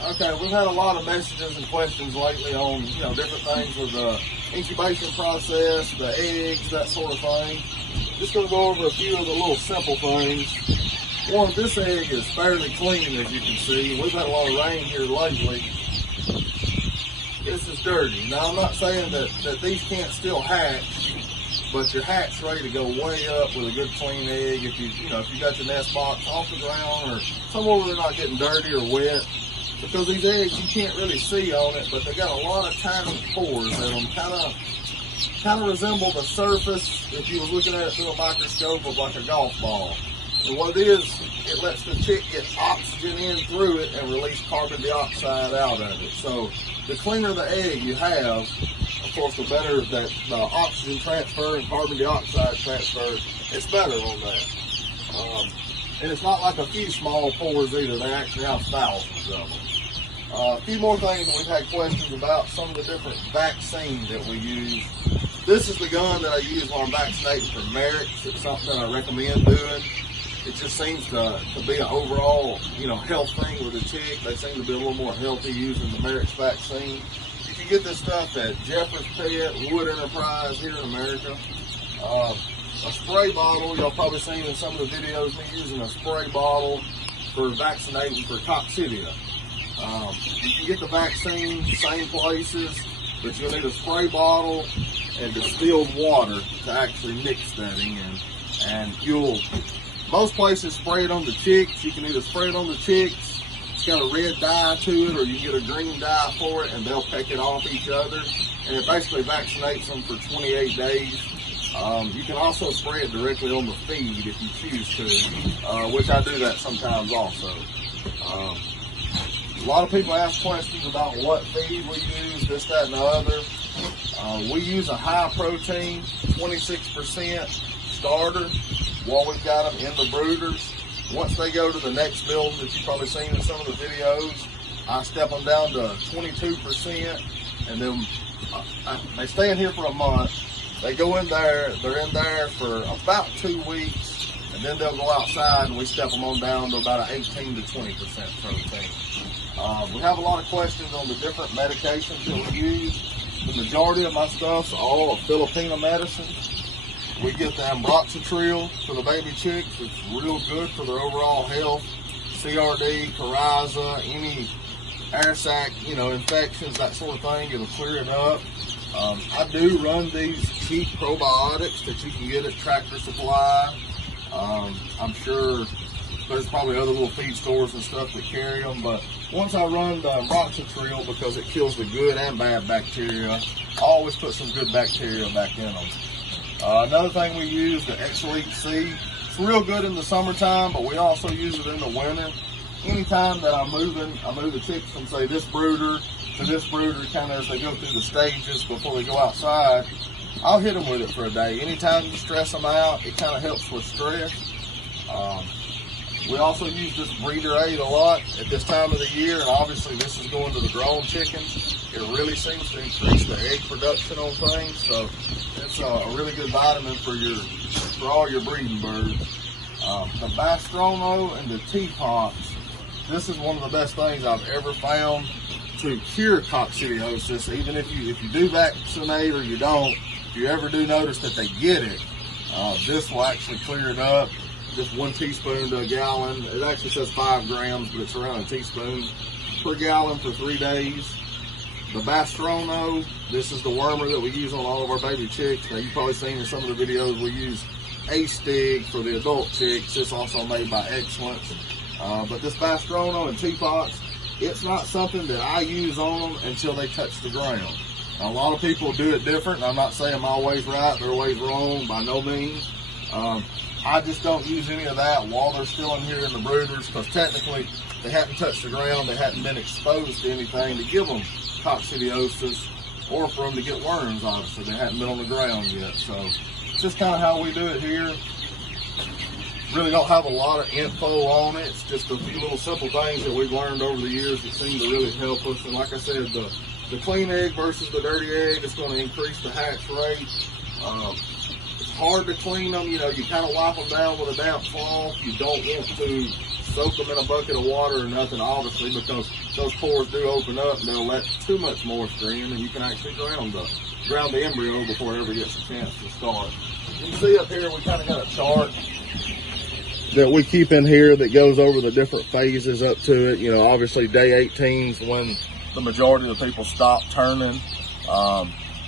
Okay, we've had a lot of messages and questions lately on, different things with the incubation process, the eggs, that sort of thing. Just going to go over a few of the little simple things. One, this egg is fairly clean, as you can see. We've had a lot of rain here lately. This is dirty. Now, I'm not saying that these can't still hatch, but your hatch rate to go way up with a good clean egg if you got your nest box off the ground or somewhere where they're not getting dirty or wet. Because these eggs, you can't really see on it, but they got a lot of tiny pores in them, kind of resemble the surface, if you was looking at it through a microscope, of like a golf ball. And what it is, it lets the chick get oxygen in through it and release carbon dioxide out of it. So the cleaner the egg you have, of course, the better that the oxygen transfer and carbon dioxide transfer, it's better on that. And it's not like a few small pores either, they actually have thousands of them. A few more things that we've had questions about, some of the different vaccines that we use. This is the gun that I use when I'm vaccinating for merits. It's something that I recommend doing. It just seems to be an overall, health thing with the chick. They seem to be a little more healthy using the Merrick's vaccine. You can get this stuff at Jeffers Pet, Wood Enterprise here in America. A spray bottle, y'all probably seen in some of the videos me using a spray bottle for vaccinating for coccidia. You can get the vaccine same places, but you'll need a spray bottle and distilled water to actually mix that in. And most places spray it on the chicks. You can either spray it on the chicks, it's got a red dye to it, or you can get a green dye for it and they'll peck it off each other. And it basically vaccinates them for 28 days. You can also spray it directly on the feed if you choose to, which I do that sometimes also. A lot of people ask questions about what feed we use, this, that, and the other. We use a high protein, 26% starter while we've got them in the brooders. Once they go to the next building that you've probably seen in some of the videos, I step them down to 22%, and then they stay in here for a month. They go in there, they're in there for about 2 weeks, and then they'll go outside and we step them on down to about an 18 to 20% protein. We have a lot of questions on the different medications that we use. The majority of my stuff's all Filipino medicine. We get the ambroxetril for the baby chicks. It's real good for their overall health. CRD, coryza, any air sac, infections, that sort of thing, it'll clear it up. I do run these cheap probiotics that you can get at Tractor Supply. I'm sure there's probably other little feed stores and stuff that carry them, but once I run the ambroxetril, because it kills the good and bad bacteria, I always put some good bacteria back in them. Another thing we use, the X-Elite C. It's real good in the summertime, but we also use it in the winter. Anytime that I move the chicks from, say, this brooder to this brooder, kind of as they go through the stages before they go outside, I'll hit them with it for a day. Anytime you stress them out, it kind of helps with stress. We also use this breeder aid a lot at this time of the year, and obviously this is going to the grown chickens. It really seems to increase the egg production on things, so it's a really good vitamin for all your breeding birds. The Bastrono and the T-Pox, this is one of the best things I've ever found to cure coccidiosis. Even if you do vaccinate or you don't, if you ever do notice that they get it, this will actually clear it up. Just 1 teaspoon to a gallon. It actually says 5 grams, but it's around a teaspoon per gallon for 3 days. The Bastrono, this is the wormer that we use on all of our baby chicks. Now, you've probably seen in some of the videos we use A-Stig for the adult chicks. It's also made by Excellence. But this Bastrono and T-Pox, it's not something that I use on them until they touch the ground. Now, a lot of people do it different. I'm not saying I'm always right, they're always wrong, by no means. I just don't use any of that while they're still in here in the brooders, because technically they hadn't touched the ground, they hadn't been exposed to anything to give them coccidiosis, or for them to get worms, obviously. They hadn't been on the ground yet. So it's just kind of how we do it here. Really don't have a lot of info on it. It's just a few little simple things that we've learned over the years that seem to really help us. And like I said, the clean egg versus the dirty egg is going to increase the hatch rate. hard to clean them. You know, you kind of wipe them down with a damp cloth. You don't want to soak them in a bucket of water or nothing, obviously, because those pores do open up and they'll let too much moisture in, and you can actually drown the embryo before it ever gets a chance to start. You can see up here we kind of got a chart that we keep in here that goes over the different phases up to it. You know, obviously day 18 is when the majority of the people stop turning.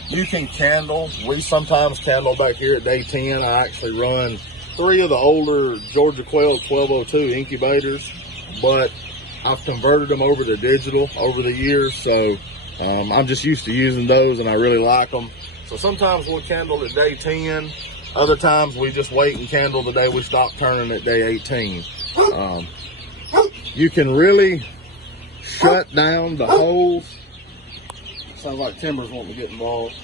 You can candle. We sometimes candle back here at day 10. I actually run 3 of the older Georgia Quail 1202 incubators, but I've converted them over to digital over the years, so I'm just used to using those and I really like them. So sometimes we'll candle at day 10. Other times we just wait and candle the day we stop turning at day 18. You can really shut down the holes. Sounds like Timber's wanting to get involved.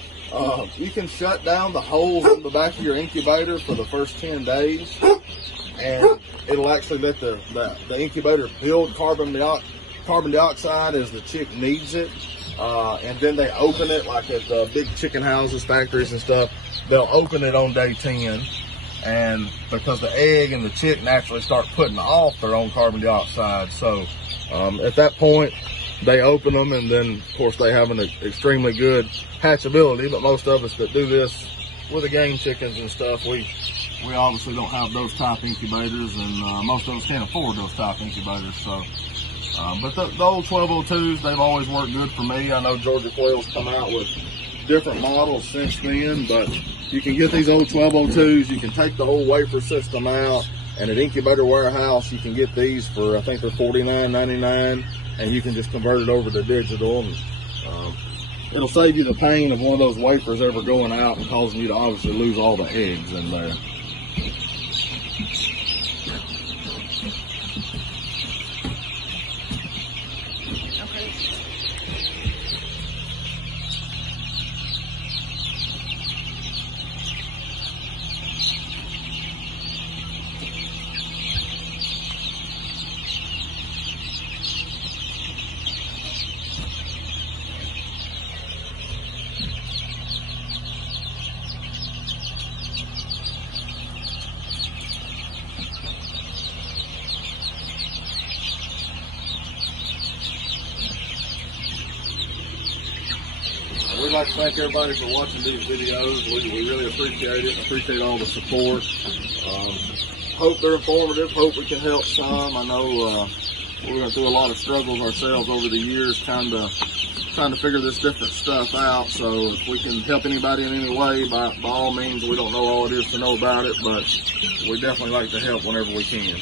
You can shut down the holes in the back of your incubator for the first 10 days, and it'll actually let the incubator build carbon dioxide as the chick needs it. And then they open it, like at the big chicken houses, factories and stuff, they'll open it on day 10. And because the egg and the chick naturally start putting off their own carbon dioxide. So at that point, they open them, and then of course they have an extremely good hatchability. But most of us that do this with the game chickens and stuff, we obviously don't have those type incubators, and most of us can't afford those type incubators. So but the old 1202s, they've always worked good for me. I know Georgia Quail's come out with different models since then, but you can get these old 1202s. You can take the old wafer system out, and at Incubator Warehouse you can get these for, I think they're $49.99, and you can just convert it over to digital, and it'll save you the pain of one of those wafers ever going out and causing you to obviously lose all the eggs in there. We'd like to thank everybody for watching these videos. We really appreciate it. Appreciate all the support. Hope they're informative. Hope we can help some. I know we're going through a lot of struggles ourselves over the years trying to figure this different stuff out. So if we can help anybody in any way, by all means, we don't know all it is to know about it, but we definitely like to help whenever we can.